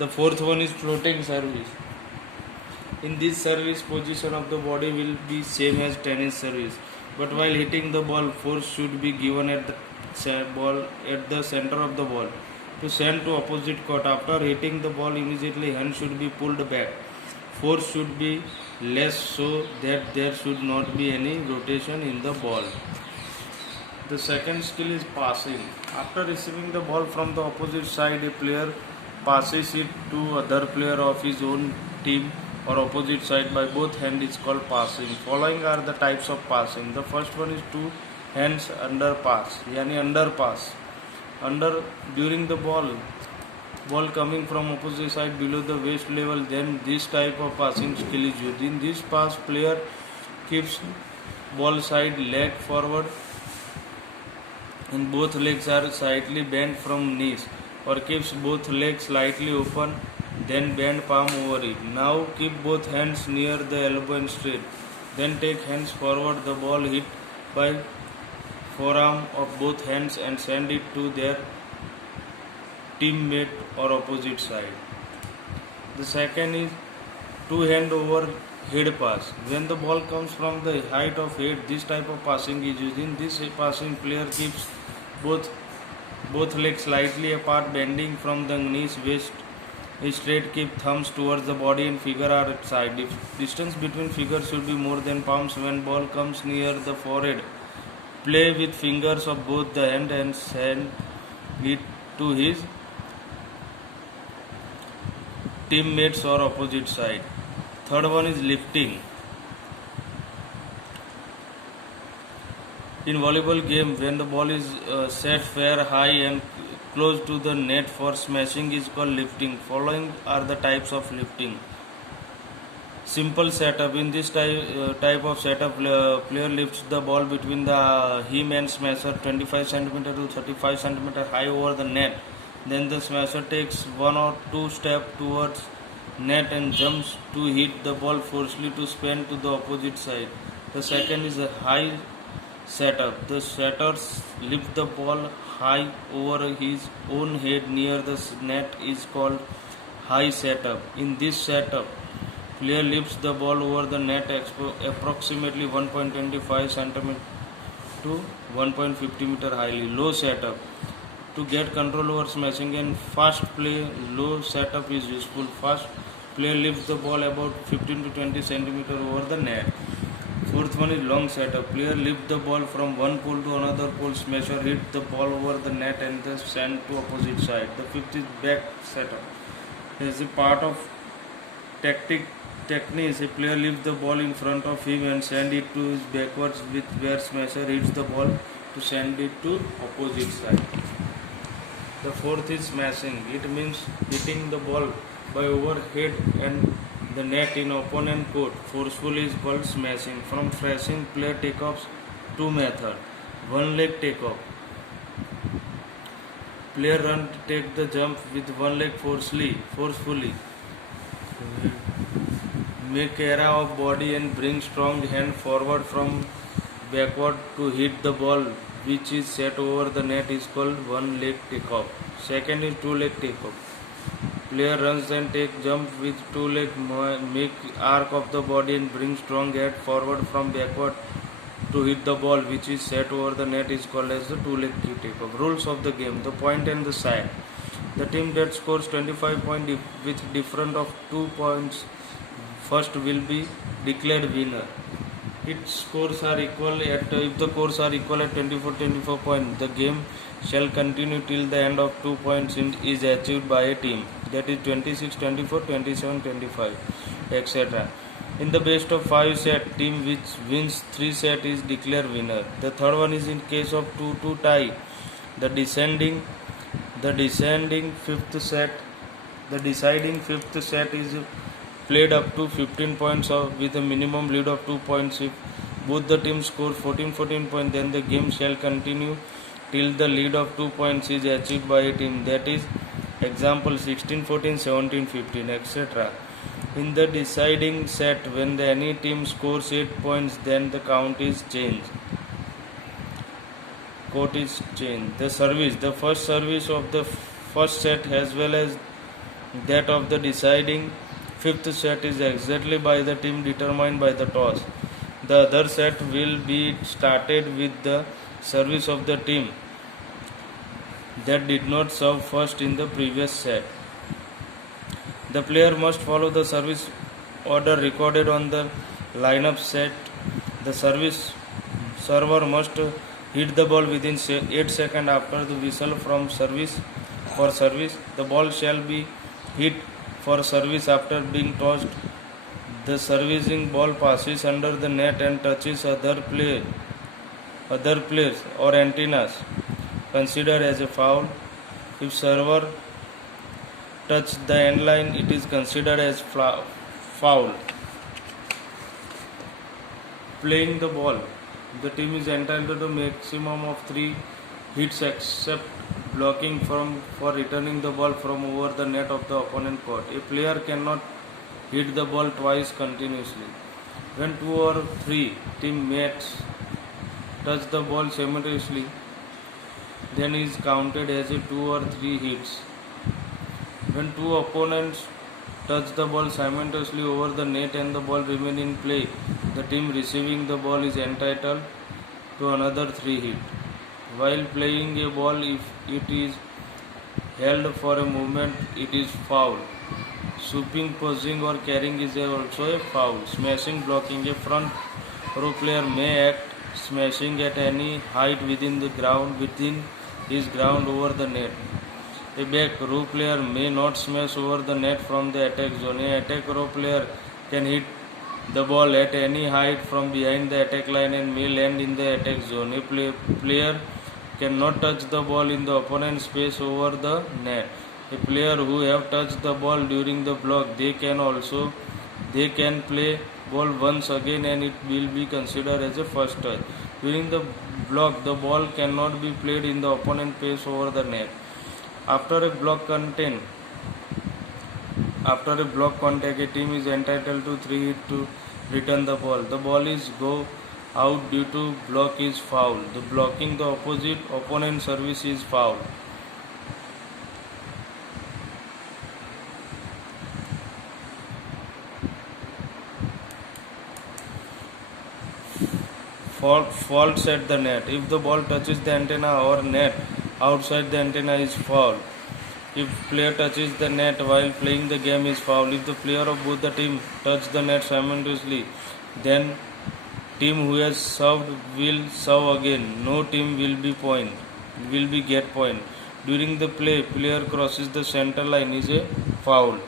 The fourth one is floating service. In this service, position of the body will be same as tennis service, but while hitting the ball, force should be given at the center of the ball to send to opposite court. After hitting the ball, immediately hand should be pulled back. Force should be less so that there should not be any rotation in the ball. The second skill is passing. After receiving the ball from the opposite side, a player passes it to other player of his own team or opposite side by both hands is called passing. Following are the types of passing. The first one is two hands under pass, yani underpass. Under during the ball coming from opposite side below the waist level, then this type of passing skill is used. In this pass, player keeps ball side leg forward and both legs are slightly bent from knees, or keeps both legs slightly open, then bend palm over it. Now keep both hands near the elbow and straight. Then take hands forward, the ball hit by forearm of both hands and send it to their teammate or opposite side. The second is two hand over head pass. When the ball comes from the height of head, this type of passing is used. In this passing, player keeps both legs slightly apart, bending from the knees, waist straight, keep thumbs towards the body and finger are at side. Distance between fingers should be more than palms. When ball comes near the forehead, play with fingers of both the hand and send it to his teammates or opposite side. Third one is lifting. In volleyball game, when the ball is set fair, high and close to the net for smashing is called lifting. Following are the types of lifting. Simple setup. In this type of setup, player lifts the ball between the him and smasher 25 cm to 35 cm high over the net. Then the smasher takes one or two steps towards net and jumps to hit the ball forcefully to spin to the opposite side. The second is a high setup. The setters lift the ball high over his own head near the net is called high setup. In this setup, player lifts the ball over the net approximately 1.25 cm to 1.50 meter highly. Low setup. To get control over smashing and fast play, low setup is useful. Fast player lifts the ball about 15 to 20 cm over the net. Fourth one is long setup. Player lifts the ball from one pole to another pole. Smasher hits the ball over the net and the send to opposite side. The fifth is back setup. As a part of technique, a player lifts the ball in front of him and send it to his backwards with where smasher hits the ball to send it to opposite side. The fourth is smashing. It means hitting the ball by overhead and the net in opponent court forcefully is called smashing. From smashing, player takeoffs two methods. One leg takeoff. Player run to take the jump with one leg forcefully. Make area of body and bring strong hand forward from backward to hit the ball which is set over the net is called one leg takeoff. Second is two leg takeoff. Player runs and take jump with two leg, make arc of the body and bring strong head forward from backward to hit the ball which is set over the net is called as the two leg takeoff. Rules of the game: the point and the side. The team that scores 25 points with difference of 2 points first will be declared winner. Its scores are equal at if the scores are equal at 24 points, the game shall continue till the end of 2 points is achieved by a team, that is 26-24, 27-25, etc. In the best of 5 set, team which wins 3 sets is declared winner. The third one is in case of 2-2 tie, the deciding fifth set is played up to 15 points with a minimum lead of 2 points. If both the teams score 14 points, then the game shall continue till the lead of 2 points is achieved by a team, that is example 16-14, 17-15, etc. In the deciding set, when any team scores 8 points, then the count is changed. The service. The first service of the first set as well as That of the deciding fifth set is exactly by the team determined by the toss. The other set will be started with the service of the team that did not serve first in the previous set. The player must follow the service order recorded on the lineup set. The server must hit the ball within 8 seconds after the whistle from service. For service, the ball shall be hit for service after being tossed. The servicing ball passes under the net and touches other players or antennas, considered as a foul. If server touch the end line, it is considered as foul. Playing the ball. The team is entitled to a maximum of 3 hits except blocking for returning the ball from over the net of the opponent court. A player cannot hit the ball twice continuously. When 2 or 3 teammates touch the ball simultaneously, then is counted as a 2 or 3 hits. When 2 opponents touch the ball simultaneously over the net and the ball remain in play, the team receiving the ball is entitled to another 3 hits. While playing a ball, if it is held for a moment, it is foul. Swooping, posing or carrying is also a foul. Smashing, blocking. A front row player may act smashing at any height within his ground over the net. A back row player may not smash over the net from the attack zone. A attack row player can hit the ball at any height from behind the attack line and may land in the attack zone. A player cannot touch the ball in the opponent's space over the net. A player who have touched the ball during the block, they can play ball once again and it will be considered as a first touch. During the block, the ball cannot be played in the opponent's space over the net. After a block contact, a team is entitled to 3 hits to return the ball. The ball is go out due to block is foul. The blocking the opponent service is foul. Faults at the net. If the ball touches the antenna or net outside the antenna is foul. If player touches the net while playing the game is foul. If the player of both the team touch the net simultaneously, then team who has served will serve again. No team will be get point. During the play, player crosses the center line is a foul.